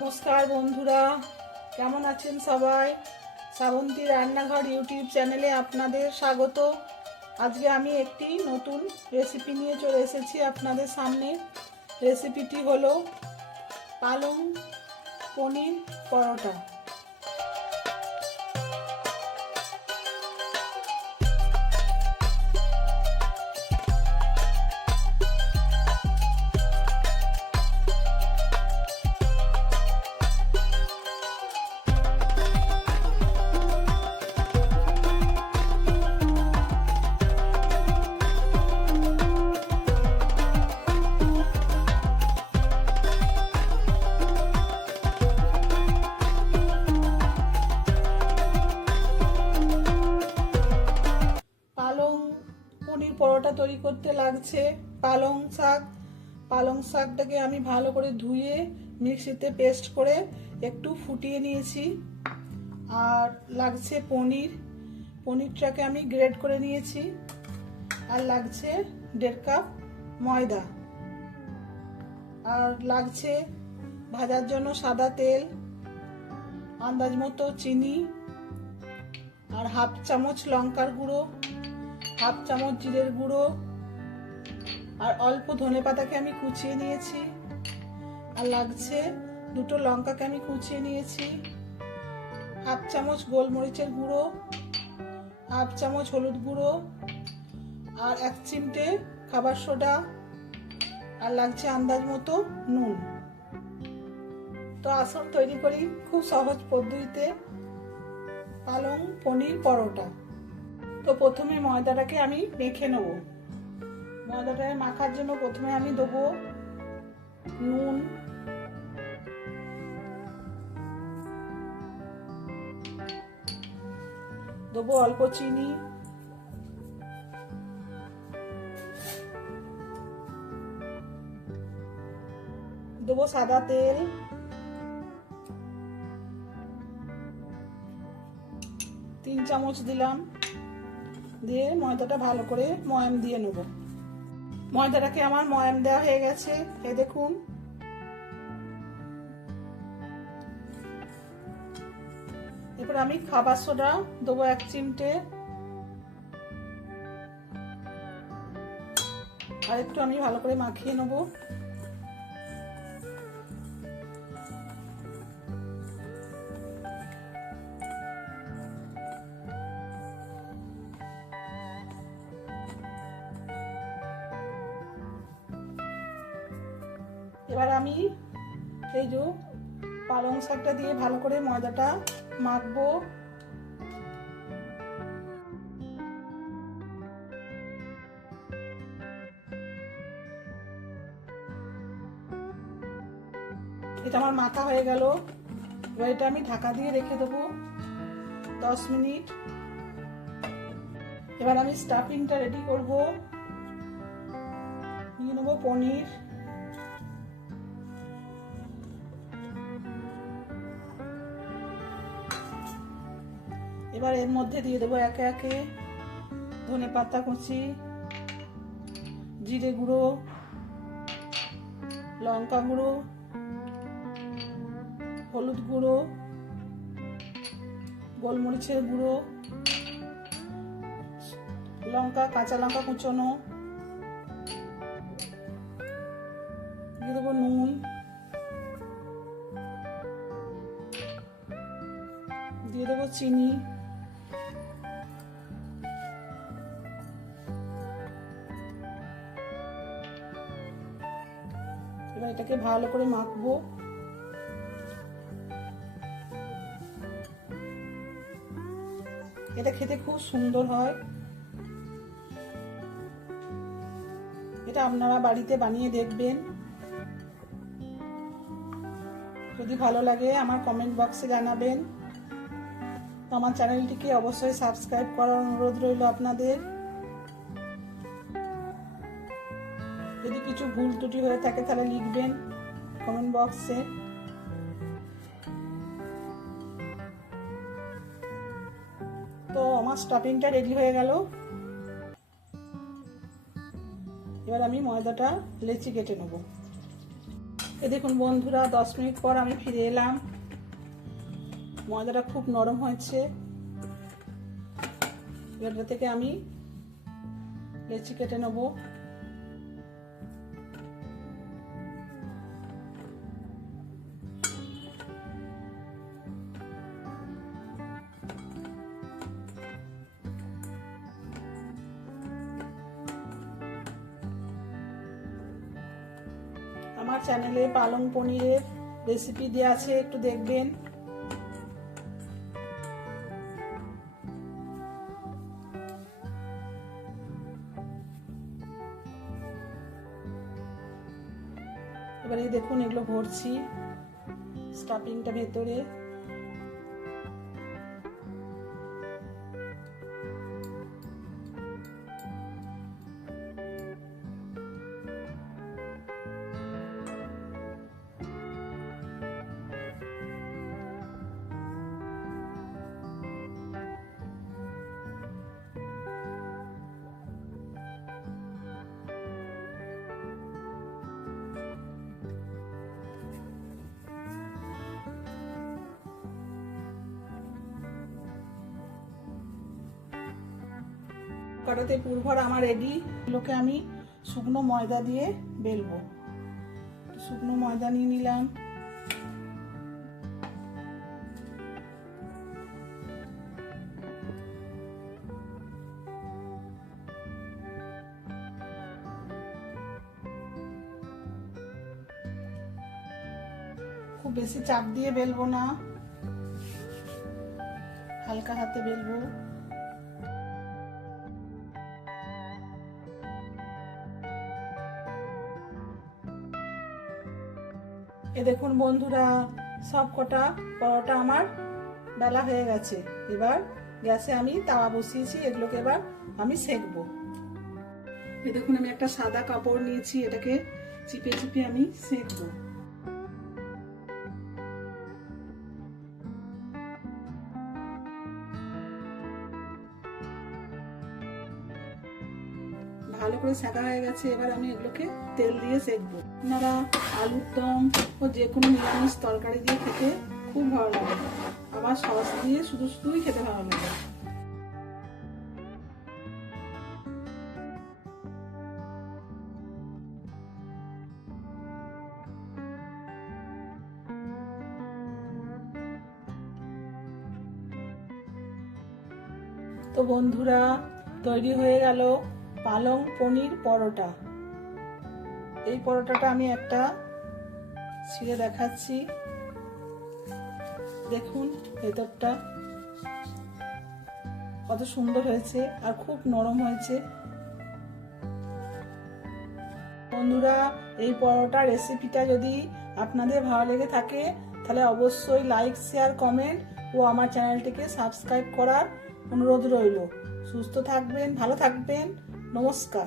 নমস্কার বন্ধুরা, কেমন আছেন সবাই? শ্রাবন্তী রান্নাঘর ইউটিউব চ্যানেলে আপনাদের স্বাগত। আজকে আমি একটি নতুন রেসিপি নিয়ে চলে এসেছি আপনাদের সামনে। রেসিপিটি হলো পালং পনির পরোটা। পালং পনির পরোটা তৈরি করতে লাগছে পালং শাক। পালং শাকটাকে আমি ভালো করে ধুয়ে মিক্সিতে পেস্ট করে একটু ফুটিয়ে নিয়েছি। আর লাগছে পনিরটাকে আমি গ্রেট করে নিয়েছি। আর লাগছে 1.5 কাপ ময়দা। আর লাগছে ভাজার জন্য সাদা তেল, আন্দাজ মতো চিনি, আর 1/2 চামচ লঙ্কার গুঁড়ো, 1/2 চামচ জিরের গুঁড়ো, আর অল্প ধনেপাতাকে আমি কুচিয়ে নিয়েছি। আর লাগছে 2টো লঙ্কাকে আমি কুচিয়ে নিয়েছি, 1/2 চামচ গোলমরিচের গুঁড়ো, 1/2 চামচ হলুদ গুঁড়ো, আর 1 চিমটে খাবার সোডা, আর লাগছে আন্দাজ মতো নুন। তো আসুন তৈরি করি খুব সহজ পদ্ধতিতে পালং পনির পরোটা। তো প্রথমে ময়দাটাকে আমি মেখে নেব। ময়দাটাকে মাখার জন্য প্রথমে আমি দেবো নুন, দেবো অল্প চিনি, দেবো সাদা তেল, 3 চামচ দিলাম। দিয়ে ময়দাটা ভালো করে ময়াম দিয়ে নেব। ময়দাটাকে আমার ময়াম দেওয়া হয়ে গেছে, এই দেখুন। এরপর আমি খাবার সোডা দেবো 1 চিমটে। আর একটু আমি ভালো করে মাখিয়ে নেব। এবার আমি এই যে পালং শাকটা দিয়ে ভালো করে ময়দাটা মাখবো। এটা আমার মাখা হয়ে গেল। এবার এটা আমি ঢাকা দিয়ে রেখে দেবো 10 মিনিট। এবার আমি স্টাফিংটা রেডি করব। নিয়ে নেবো পনির, এবার এর মধ্যে দিয়ে দেবো একে একে ধনেপাতা কুচি, জিরে গুঁড়ো, লঙ্কা গুঁড়ো, হলুদ গুঁড়ো, গোলমরিচের গুঁড়ো, কাঁচা লঙ্কা কুচোনো, দিয়ে দেবো নুন, দিয়ে দেবো চিনি, এবার এটাকে ভালো করে মাখবো। এটা খেতে খুব সুন্দর হয়। এটা আপনারা বাড়িতে বানিয়ে দেখবেন। যদি ভালো লাগে আমার কমেন্ট বক্সে জানাবেন। আমার চ্যানেলটিকে অবশ্যই সাবস্ক্রাইব করার অনুরোধ রইল আপনাদের। যদি কিছু ভুল ত্রুটি হয়ে থাকে তাহলে লিখবেন কমেন্ট বক্সে। তো আমার স্টাফিংটা রেডি হয়ে গেল। এবার আমি ময়দাটা লেচি কেটে নেব। এই দেখুন বন্ধুরা, 10 মিনিট পর আমি ফিরে এলাম। ময়দাটা খুব নরম হয়েছে। এটা থেকে আমি লেচি কেটে নেব। আমার চ্যানেলে পালং পনিরের রেসিপি দেওয়া আছে, একটু দেখবেন। এবারে দেখুন এগুলো ভরছি স্টাফিংটা ভেতরে। কড়াতে পুরভর আমার রেডি। এগুলোকে আমি শুকনো ময়দা দিয়ে বেলবো। শুকনো ময়দা নিয়ে নিলাম। খুব বেশি চাপ দিয়ে বেলবো না, হালকা হাতে বেলবো। এ দেখুন বন্ধুরা, সব কটা পরোটা আমার বেলা হয়ে গেছে। এবার গ্যাসে আমি তাওয়া বসিয়েছি, এগুলোকে এবার আমি সেকবো। এ দেখুন আমি একটা সাদা কাপড় নিয়েছি, এটাকে চিপে চিপে আমি সেকবো। ভালো করে সেকা হয়ে গেছে। এবার আমি এগুলোকে তেল দিয়ে সেকবো। আপনারা আলুর দম ও যে কোনো নিরামিষ তরকারি দিয়ে খেতে খুব ভালো লাগে। আবার সস দিয়ে শুধু শুধুই খেতে ভালো লাগে। তো বন্ধুরা, তৈরি হয়ে গেল পালং পনির পরোটা। এই পরোটাটা আমি একটা ছিঁড়ে দেখাচ্ছি। দেখুন ভেতরটা কত সুন্দর হয়েছে আর খুব নরম হয়েছে। বন্ধুরা, এই পরোটা রেসিপিটা যদি আপনাদের ভালো লেগে থাকে তাহলে অবশ্যই লাইক, শেয়ার, কমেন্ট ও আমার চ্যানেলটিকে সাবস্ক্রাইব করার অনুরোধ রইল। সুস্থ থাকবেন, ভালো থাকবেন। নমস্কার।